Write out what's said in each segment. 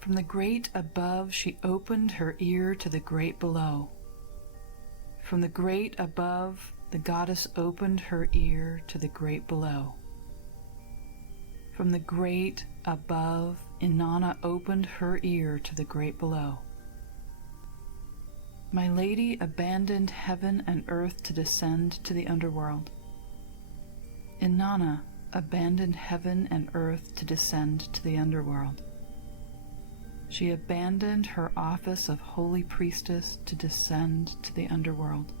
From the great above she opened her ear to the great below. From the great above the goddess opened her ear to the great below. From the great above Inanna opened her ear to the great below. My lady abandoned heaven and earth to descend to the underworld. Inanna abandoned heaven and earth to descend to the underworld. She abandoned her office of holy priestess to descend to the underworld.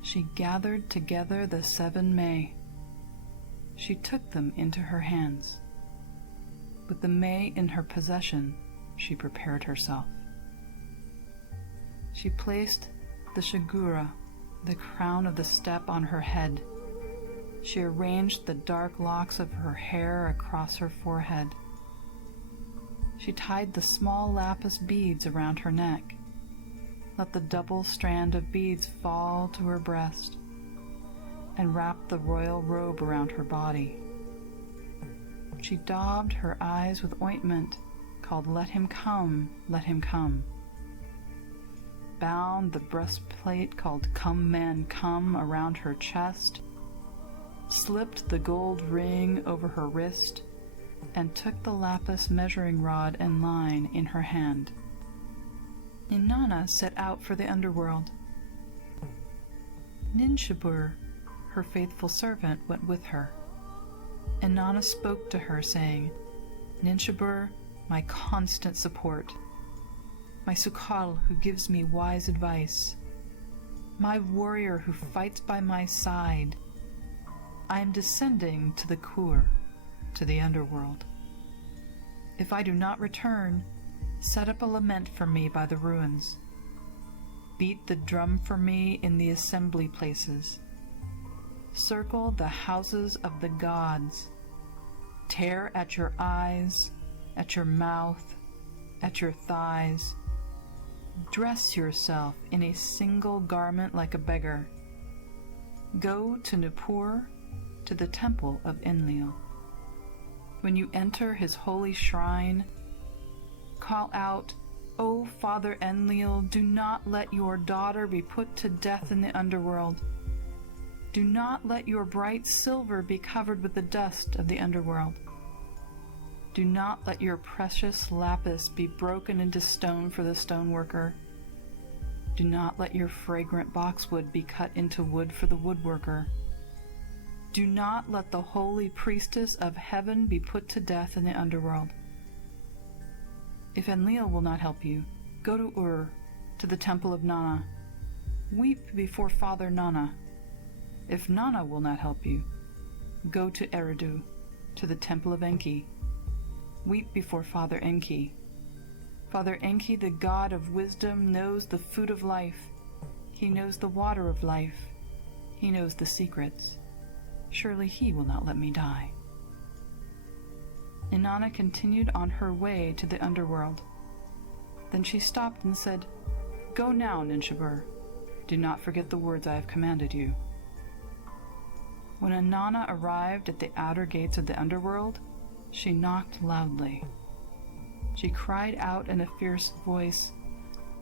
She gathered together the 7 May. She took them into her hands. With the May in her possession, she prepared herself. She placed the Shagura, the crown of the steppe, on her head. She arranged the dark locks of her hair across her forehead. She tied the small lapis beads around her neck, let the double strand of beads fall to her breast, and wrapped the royal robe around her body. She daubed her eyes with ointment called "Let Him Come, Let Him Come," bound the breastplate called "Come Man Come" around her chest, slipped the gold ring over her wrist, and took the lapis measuring rod and line in her hand. Inanna set out for the underworld. Ninshubur, her faithful servant, went with her. Inanna spoke to her, saying, "Ninshubur, my constant support, my Sukhal who gives me wise advice, my warrior who fights by my side, I am descending to the Kur, to the underworld. If I do not return, set up a lament for me by the ruins. Beat the drum for me in the assembly places. Circle the houses of the gods. Tear at your eyes, at your mouth, at your thighs. Dress yourself in a single garment like a beggar. Go to Nippur, to the temple of Enlil. When you enter his holy shrine, call out, 'O Father Enlil, do not let your daughter be put to death in the underworld. Do not let your bright silver be covered with the dust of the underworld. Do not let your precious lapis be broken into stone for the stoneworker. Do not let your fragrant boxwood be cut into wood for the woodworker. Do not let the holy priestess of heaven be put to death in the underworld. If Enlil will not help you, go to Ur, to the temple of Nanna. Weep before Father Nanna. If Nanna will not help you, go to Eridu, to the temple of Enki. Weep before Father Enki. Father Enki, the god of wisdom, knows the food of life. He knows the water of life. He knows the secrets. Surely he will not let me die." Inanna continued on her way to the underworld. Then she stopped and said, "Go now, Ninshubur. Do not forget the words I have commanded you." When Inanna arrived at the outer gates of the underworld, she knocked loudly. She cried out in a fierce voice,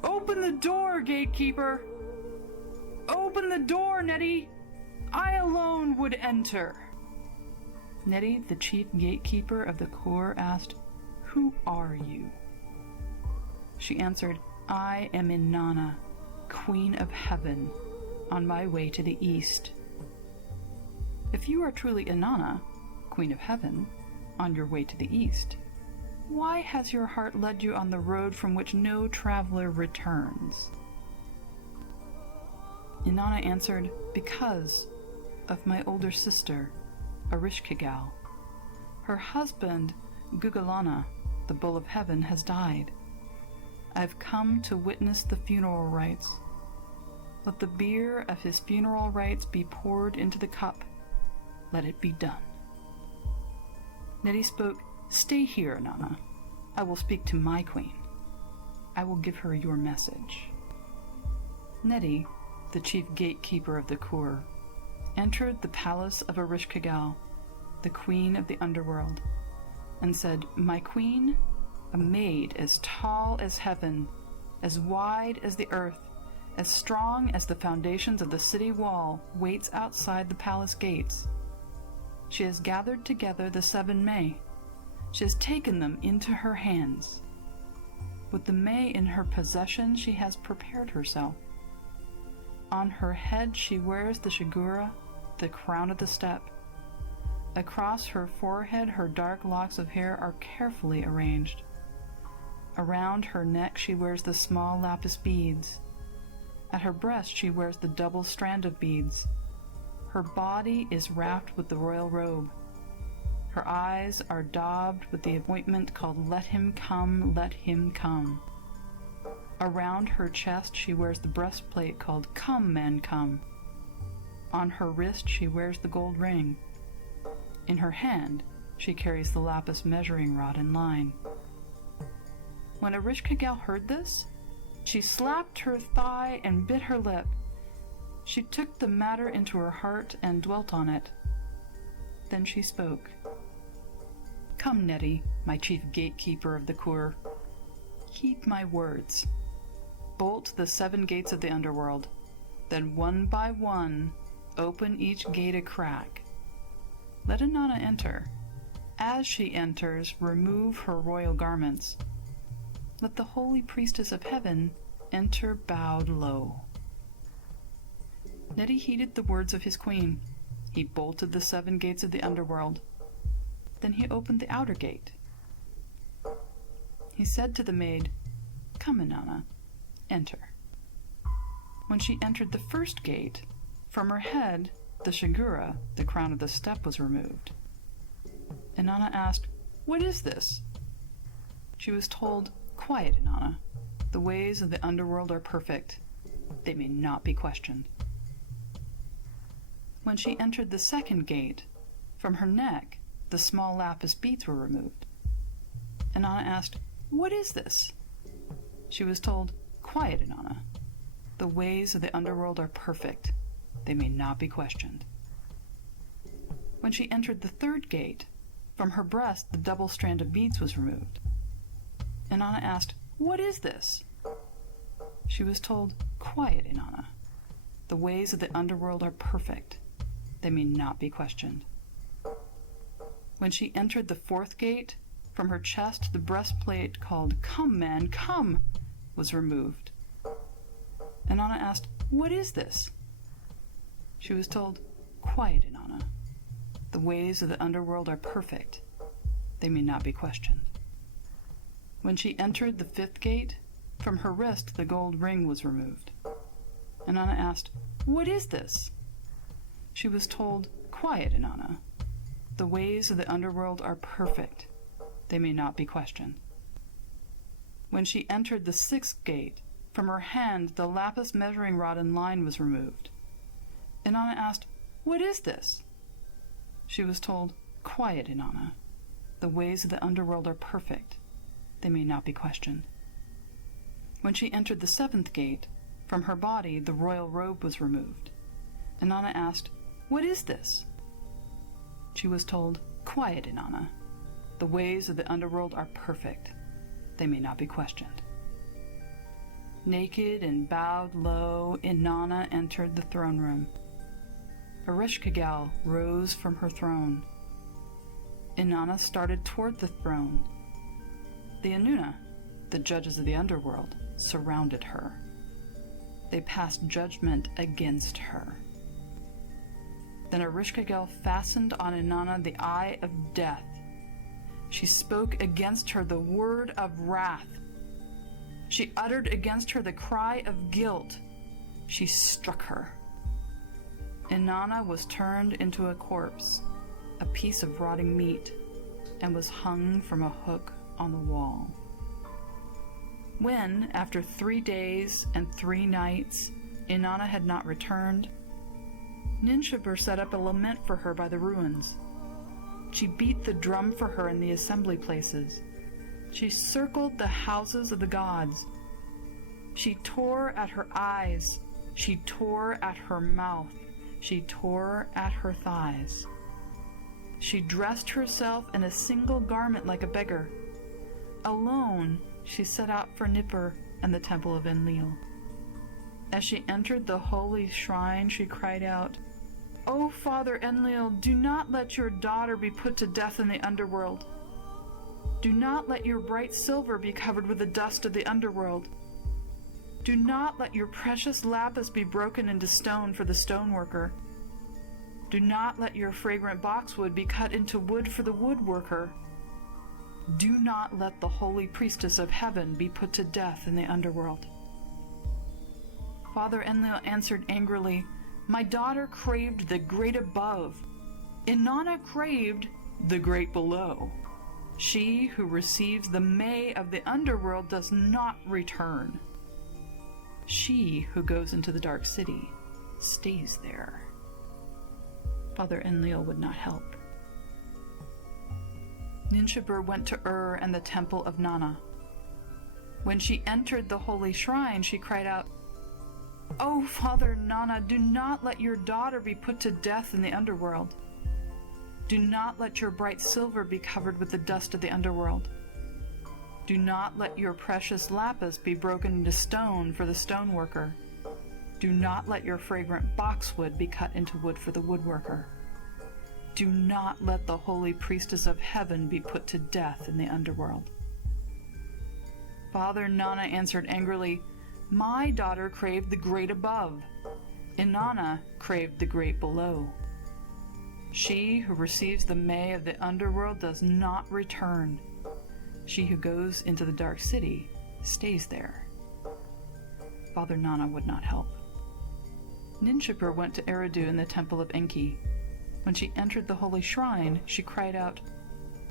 "Open the door, gatekeeper! Open the door, Nettie! I alone would enter." Nettie, the chief gatekeeper of the Kur, asked, "Who are you?" She answered, "I am Inanna, Queen of Heaven, on my way to the east." "If you are truly Inanna, Queen of Heaven, on your way to the east, why has your heart led you on the road from which no traveler returns?" Inanna answered, "Because of my older sister, Erishkigal. Her husband, Gugalana, the Bull of Heaven, has died. I've come to witness the funeral rites. Let the beer of his funeral rites be poured into the cup. Let it be done." Nettie spoke, "Stay here, Inanna. I will speak to my queen. I will give her your message." Nettie, the chief gatekeeper of the Kur, entered the palace of Erishkigal, the queen of the underworld, and said, "My queen, A maid as tall as heaven, as wide as the earth, as strong as the foundations of the city wall, waits outside the palace gates. She has gathered together the 7 May. She has taken them into her hands. With the May in her possession, she has prepared herself. On her head she wears the shigura, the crown of the steppe. Across her forehead her dark locks of hair are carefully arranged. Around her neck she wears the small lapis beads. At her breast she wears the double strand of beads. Her body is wrapped with the royal robe. Her eyes are daubed with the ointment called Let Him Come, Let Him Come. Around her chest she wears the breastplate called Come, Man, Come. On her wrist she wears the gold ring. In her hand she carries the lapis measuring rod and line. When Ereshkigal heard this, she slapped her thigh and bit her lip. She took the matter into her heart and dwelt on it. Then she spoke. Come, Nettie, my chief gatekeeper of the Kur. Heed my words. Bolt the 7 gates of the underworld. Then one by one, open each gate a crack. Let Inanna enter. As she enters, remove her royal garments. Let the holy priestess of heaven enter bowed low. Nettie heeded the words of his queen. He bolted the 7 gates of the underworld. Then he opened the outer gate. He said to the maid, Come, Inanna, enter. When she entered the first gate, from her head the shigura, the crown of the steppe, was removed. Inanna asked, What is this? She was told, Quiet, Inanna. The ways of the underworld are perfect. They may not be questioned. When she entered the second gate, from her neck the small lapis beads were removed. Inanna asked, What is this? She was told, Quiet, Inanna. The ways of the underworld are perfect. They may not be questioned. When she entered the third gate, from her breast the double strand of beads was removed. Inanna asked, What is this? She was told, Quiet, Inanna. The ways of the underworld are perfect. They may not be questioned. When she entered the fourth gate, from her chest the breastplate called Come, Man, Come was removed. Inanna asked, What is this? She was told, Quiet, Inanna. The ways of the underworld are perfect. They may not be questioned. When she entered the fifth gate, from her wrist the gold ring was removed. Inanna asked, What is this? She was told, Quiet, Inanna. The ways of the underworld are perfect. They may not be questioned. When she entered the sixth gate, from her hand the lapis measuring rod and line was removed. Inanna asked, What is this? She was told, Quiet, Inanna. The ways of the underworld are perfect. They may not be questioned. When she entered the seventh gate, from her body the royal robe was removed. Inanna asked, What is this? She was told, Quiet, Inanna. The ways of the underworld are perfect. They may not be questioned. Naked and bowed low, Inanna entered the throne room. Ereshkigal rose from her throne. Inanna started toward the throne. The Inanna, the judges of the underworld, surrounded her. They passed judgment against her. Then Ereshkigal fastened on Inanna the eye of death. She spoke against her the word of wrath. She uttered against her the cry of guilt. She struck her. Inanna was turned into a corpse, a piece of rotting meat, and was hung from a hook on the wall. When, after 3 days and 3 nights, Inanna had not returned, Ninshubur set up a lament for her by the ruins. She beat the drum for her in the assembly places. She circled the houses of the gods. She tore at her eyes. She tore at her mouth. She tore at her thighs. She dressed herself in a single garment like a beggar. Alone, she set out for Nippur and the temple of Enlil. As she entered the holy shrine, she cried out, "O Father Enlil, do not let your daughter be put to death in the underworld. Do not let your bright silver be covered with the dust of the underworld. Do not let your precious lapis be broken into stone for the stoneworker. Do not let your fragrant boxwood be cut into wood for the woodworker. Do not let the holy priestess of heaven be put to death in the underworld." Father Enlil answered angrily, "My daughter craved the great above. Inanna craved the great below. She who receives the May of the underworld does not return. She who goes into the dark city stays there." Father Enlil would not help. Ninshubur went to and the temple of Inanna. When she entered the holy shrine, she cried out, "O Father Inanna, do not let your daughter be put to death in the underworld. Do not let your bright silver be covered with the dust of the underworld. Do not let your precious lapis be broken into stone for the stoneworker. Do not let your fragrant boxwood be cut into wood for the woodworker. Do not let the holy priestess of heaven be put to death in the underworld." Father Inanna answered angrily, "My daughter craved the great above. Inanna craved the great below. She who receives the May of the underworld does not return. She who goes into the dark city stays there." Father Inanna would not help. Ninshubur went to Eridu in the temple of Enki. When she entered the holy shrine, she cried out,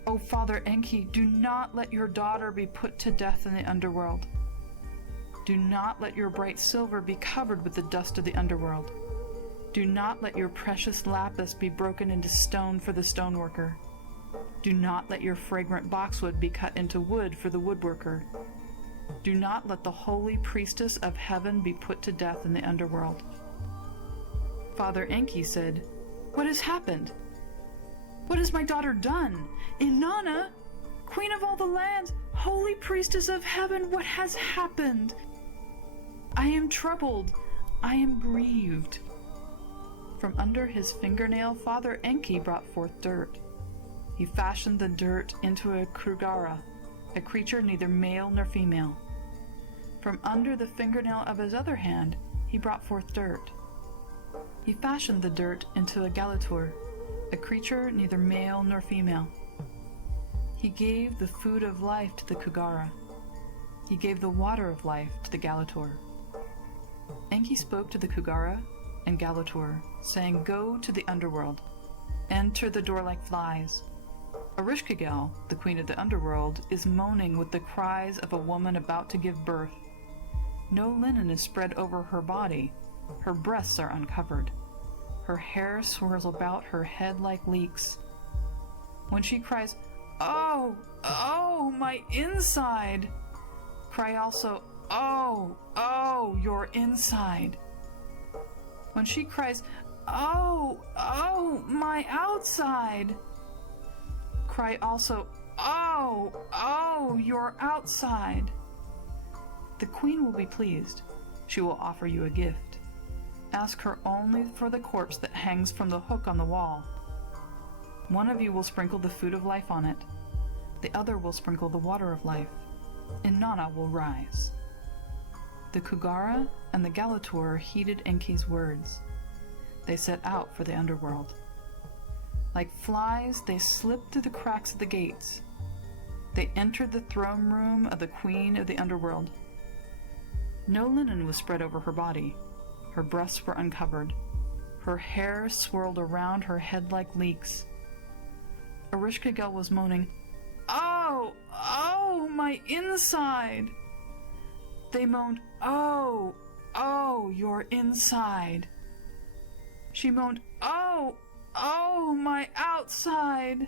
"O Father Enki, do not let your daughter be put to death in the underworld. Do not let your bright silver be covered with the dust of the underworld. Do not let your precious lapis be broken into stone for the stoneworker. Do not let your fragrant boxwood be cut into wood for the woodworker. Do not let the holy priestess of heaven be put to death in the underworld." Father Enki said, "What has happened? What has my daughter done? Inanna, Queen of all the lands, holy priestess of heaven, what has happened? I am troubled. I am grieved." From under his fingernail, Father Enki brought forth dirt. He fashioned the dirt into a Kugara, a creature neither male nor female. From under the fingernail of his other hand, he brought forth dirt. He fashioned the dirt into a Galatur, a creature neither male nor female. He gave the food of life to the Kugara. He gave the water of life to the Galatur. Enki spoke to the Kugara and Galatur, saying, "Go to the underworld. Enter the door like flies." Ereshkigal, the queen of the underworld, is moaning with the cries of a woman about to give birth. No linen is spread over her body. Her breasts are uncovered. Her hair swirls about her head like leeks. When she cries, "Oh, oh, my inside!" cry also, "Oh, oh, your inside!" When she cries, "Oh, oh, my outside!" cry also, "Oh, oh, your outside!" The queen will be pleased. She will offer you a gift. Ask her only for the corpse that hangs from the hook on the wall. One of you will sprinkle the food of life on it. The other will sprinkle the water of life. Inanna will rise. The Kugara and the Galatur heeded Enki's words. They set out for the underworld. Like flies, they slipped through the cracks of the gates. They entered the throne room of the queen of the underworld. No linen was spread over her body. Her breasts were uncovered. Her hair swirled around her head like leeks. Ereshkigal was moaning, "Oh, oh, my inside!" They moaned, "Oh, oh, your inside!" She moaned, "Oh, oh, my outside!"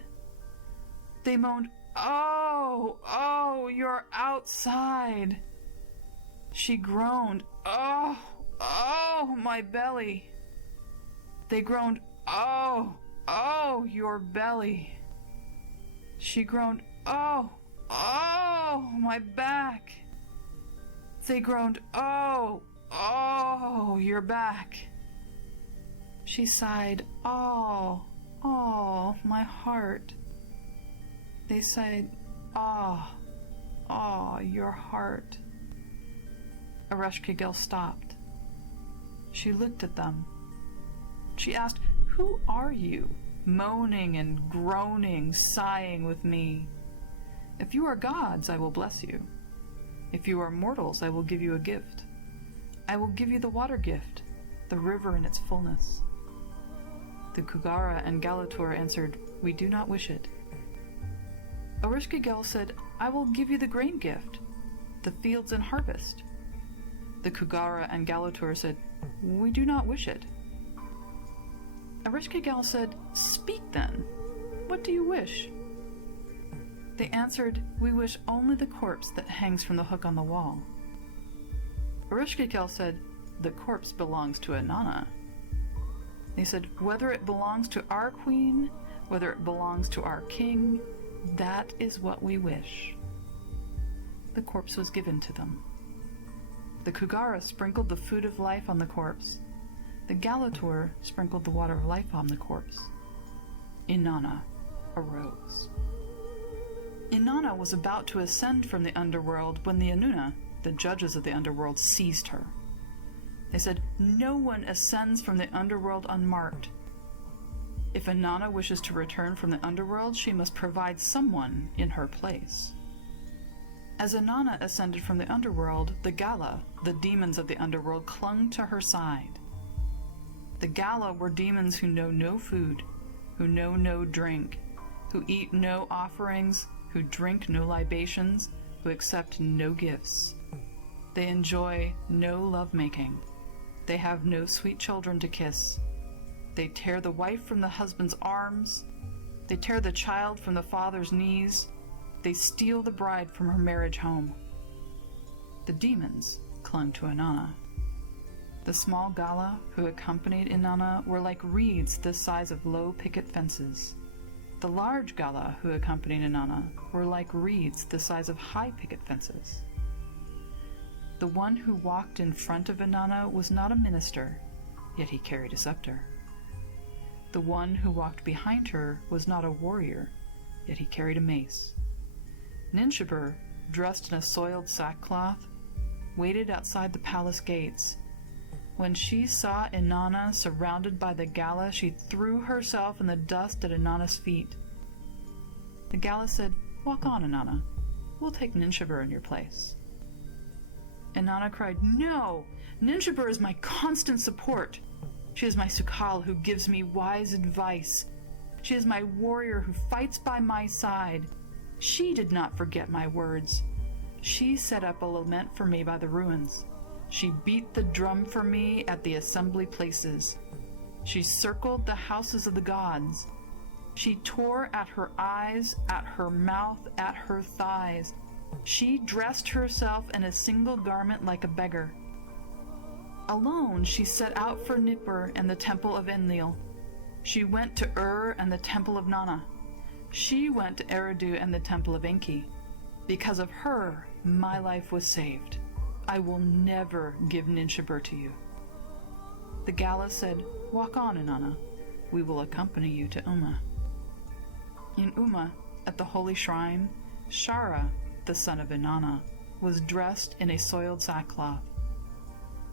They moaned, "Oh, oh, your outside!" She groaned, "Oh, oh, my belly!" They groaned, "Oh, oh, your belly!" She groaned, "Oh, "Oh, my back." They groaned, "Oh, oh, your back." She sighed, "Oh, oh, my heart." They sighed, "Ah, ah, your heart." Ereshkigal stopped. She looked at them. She asked, "Who are you, moaning and groaning, sighing with me? If you are gods, I will bless you. If you are mortals, I will give you a gift. I will give you the water gift, the river in its fullness." The Kugara and Galatur answered, "We do not wish it." Ereshkigal said, "I will give you the grain gift, the fields and harvest." The Kugara and Galatur said, "We do not wish it." Ereshkigal said, "Speak then. What do you wish?" They answered, "We wish only the corpse that hangs from the hook on the wall." Ereshkigal said, "The corpse belongs to Inanna." They said, "Whether it belongs to our queen, whether it belongs to our king, that is what we wish." The corpse was given to them. The Kugara sprinkled the food of life on the corpse. The Galatur sprinkled the water of life on the corpse. Inanna arose. Inanna was about to ascend from the underworld when the Inanna, the judges of the underworld, seized her. They said, "No one ascends from the underworld unmarked. If Inanna wishes to return from the underworld, she must provide someone in her place." As Inanna ascended from the underworld, the Gala, the demons of the underworld, clung to her side. The Gala were demons who know no food, who know no drink, who eat no offerings, who drink no libations, who accept no gifts. They enjoy no lovemaking. They have no sweet children to kiss. They tear the wife from the husband's arms. They tear the child from the father's knees. They steal the bride from her marriage home. The demons clung to Inanna. The small Gala who accompanied Inanna were like reeds the size of low picket fences. The large Gala who accompanied Inanna were like reeds the size of high picket fences. The one who walked in front of Inanna was not a minister, yet he carried a scepter. The one who walked behind her was not a warrior, yet he carried a mace. Ninshubur, dressed in a soiled sackcloth, waited outside the palace gates. When she saw Inanna surrounded by the Gala, she threw herself in the dust at Inanna's feet. The Gala said, "Walk on, Inanna. We'll take Ninshubur in your place." Inanna cried, "No! Ninshubur is my constant support. She is my Sukhal who gives me wise advice. She is my warrior who fights by my side. She did not forget my words. She set up a lament for me by the ruins. She beat the drum for me at the assembly places. She circled the houses of the gods. She tore at her eyes, at her mouth, at her thighs. She dressed herself in a single garment like a beggar. Alone she set out for Nippur and the temple of Enlil. She went to Ur and the temple of Nanna. She went to Eridu and the temple of Enki. Because of her, my life was saved. I will never give Ninshubur to you." The Gala said, "Walk on, Inanna. We will accompany you to Umma." In Umma, at the holy shrine, Shara, the son of Inanna, was dressed in a soiled sackcloth.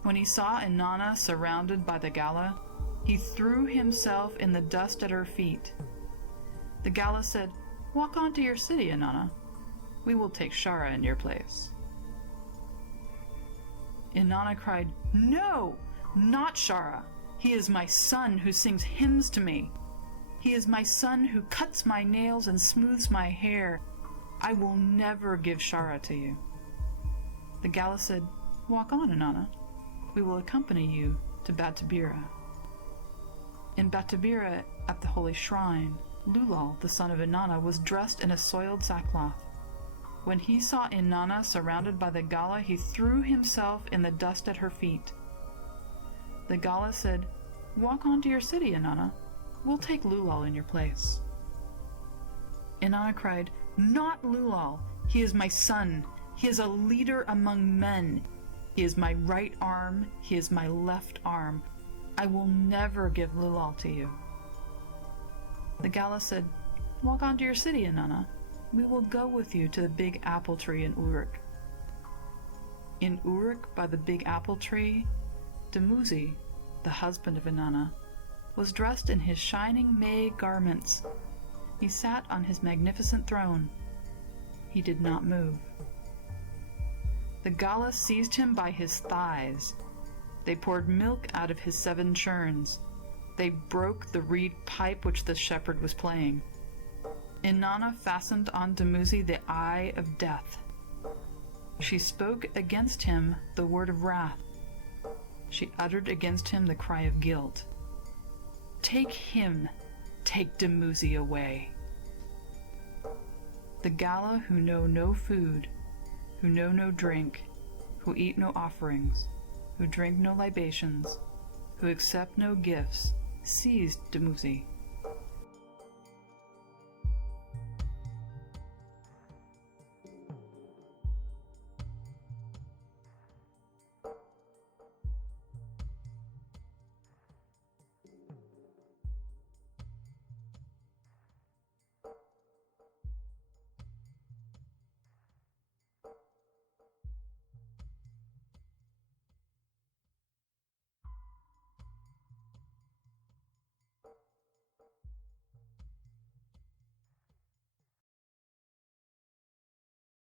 When he saw Inanna surrounded by the Gala, he threw himself in the dust at her feet. The Gala said, "Walk on to your city, Inanna. We will take Shara in your place." Inanna cried, "No, not Shara. He is my son who sings hymns to me. He is my son who cuts my nails and smooths my hair. I will never give Shara to you." The Gala said, "Walk on, Inanna. We will accompany you to Batabira." In Batabira, at the holy shrine, Lulal, the son of Inanna, was dressed in a soiled sackcloth. When he saw Inanna surrounded by the Gala, he threw himself in the dust at her feet. The Gala said, "Walk on to your city, Inanna. We'll take Lulal in your place." Inanna cried, "Not Lulal. He is my son. He is a leader among men. He is my right arm. He is my left arm. I will never give Lulal to you." The Gala said, "Walk on to your city, Inanna. We will go with you to the big apple tree in Uruk." In Uruk, by the big apple tree, Dumuzi, the husband of Inanna, was dressed in his shining May garments. He sat on his magnificent throne. He did not move. The Gala seized him by his thighs. They poured milk out of his 7 churns. They broke the reed pipe which the shepherd was playing. Inanna fastened on Dumuzi the eye of death. She spoke against him the word of wrath. She uttered against him the cry of guilt. "Take him, take Dumuzi away." The Gala, who know no food, who know no drink, who eat no offerings, who drink no libations, who accept no gifts, seized Dumuzi.